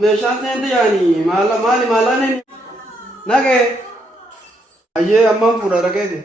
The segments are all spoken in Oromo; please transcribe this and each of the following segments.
meeshaan seente yaani maali nage ayyee ammaan fuudha dhaqeeti.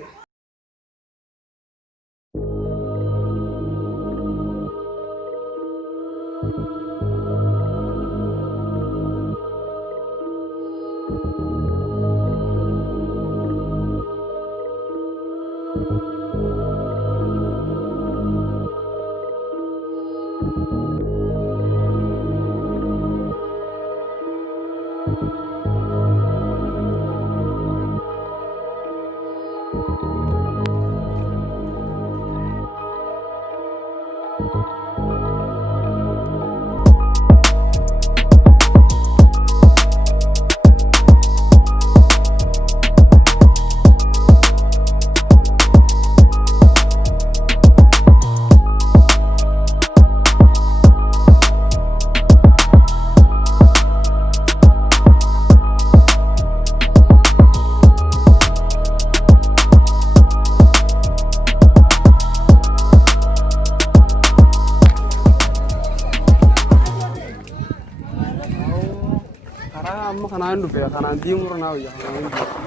Kanaan dhufee kanaan diimuu naa wayyaa kanaan dhufee.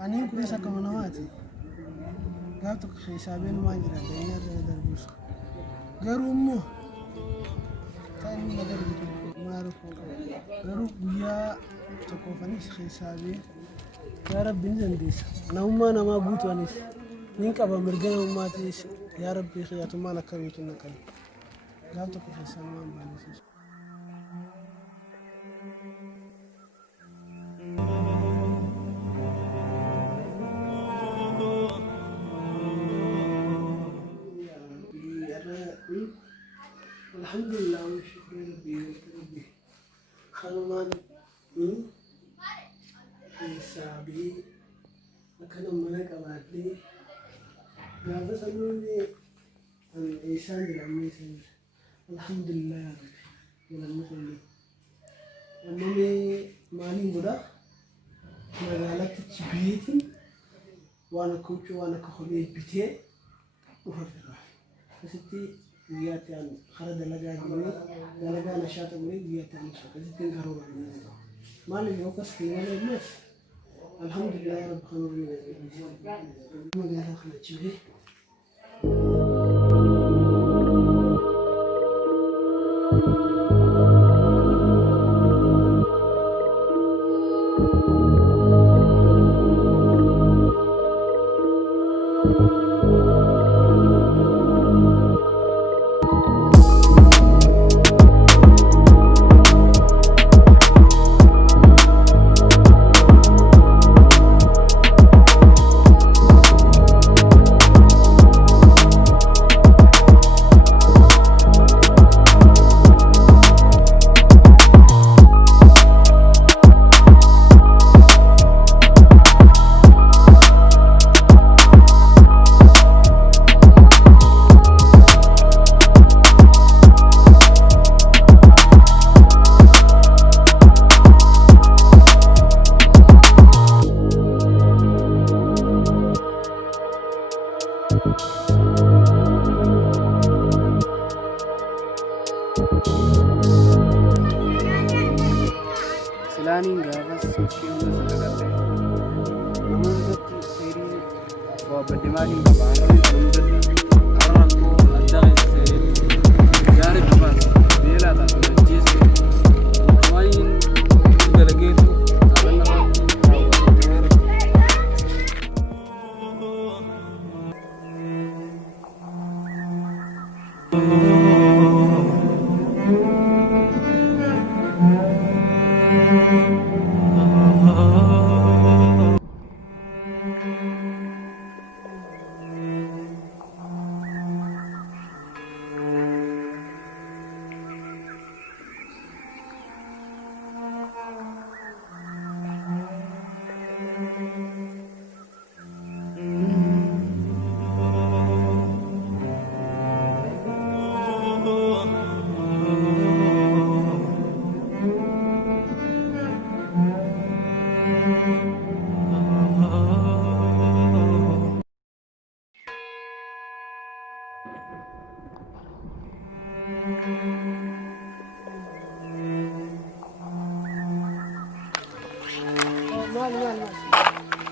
Ani kulis akka manamaati. Gaaf tokko hisaabeen waan jira deemee irra darbuus. Garuu immoo ta'in madarbitu maaru garuu guyyaa tokkoofanis hisaabee yaa rabbi ni dandeessa. Namummaa namaa guutuunis ni qaba mirga namummaatis yaa rabbi xiyyatummaan akkamiitu naqalu. Gaaf tokko hisaabeen waan baanisiisu. Alhamdulillah wa shukru rabbi khanuman hisabi akan mana kabadi gaba sanuni ihsan dilamni san alhamdulillah wala musalli amma mali buda magalat chibiti wana kuchu wana kholi bite ufarra sitti وياتي خرج لقى نشاط مريض وياتي نشاط زين قرر ما لي يوقف في ولا الناس الحمد لله رب العالمين ما قال خلنا تشوفي Kaaniin gaafas sochii hunda sadaqatte nama hundatti seerii so'abbadde maaliin qaba har'a hundatti har'a rakkoo addaa keessa seerii gaarii qabaas beelaa taatu ajjeesse mootummaan dalageetu qaban nafaatti raawwatateera.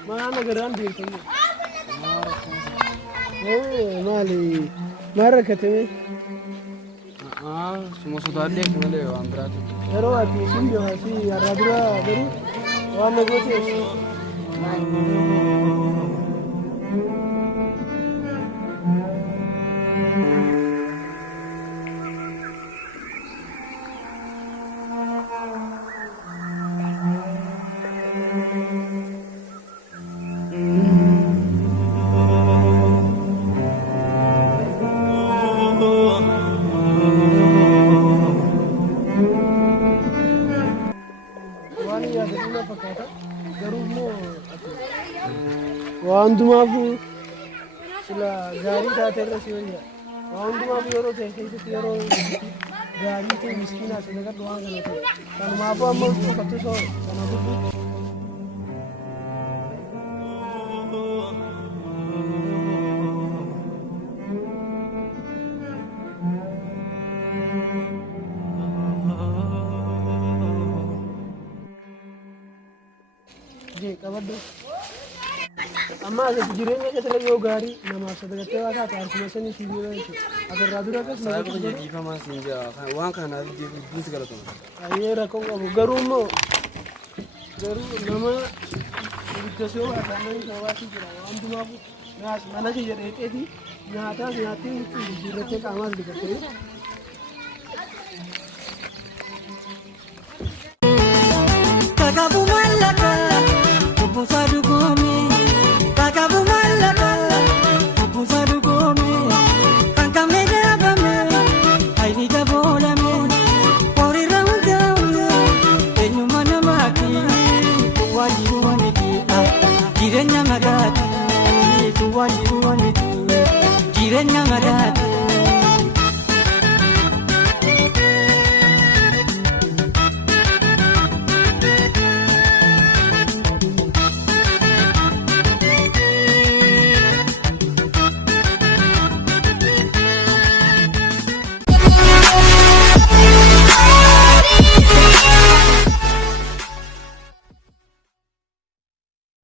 Mana garaan beekamu. Maal rakkatame? Suma sodaadhee malee waan biraati. Yeroo ati simboo fi har'a dura garuu waan nagooteef. Waan hundumaafu sila gaarii taatee irra si wayya. Waan hundumaafu yeroo ta'e keessatti yeroo gaarii ta'e miskiinaa si nagadhu waan kana ta'e. Kanumaafuu amma uffatu soo kana gudduu. Qabaddu. Amma asii jireenya keessa yoo gaarii namaaf sadaqattee waa taate harkuma sanii si bira jechuudha. Asirraa dura akkas Saayii kun jijjiiramaa siin jira. Waan kanaaf jijjiiruun si galatama. Ayyee rakkoon qabu garuu immoo nama guddasoo baasanii hawaasni jira waan hundumaafu mana kiyya dheeqeeti nyaataas nyaattee jijjiirrattee qaamaas dibattee. Kakabu malaka, kupusadu gome. Kakabu malaka, kupusadu gome. Kankameda bame, aini dabolame. Pori raudame, enu mana mati. Wajibu waniti, jirenya magati. Wajibu waniti, jirenya magati.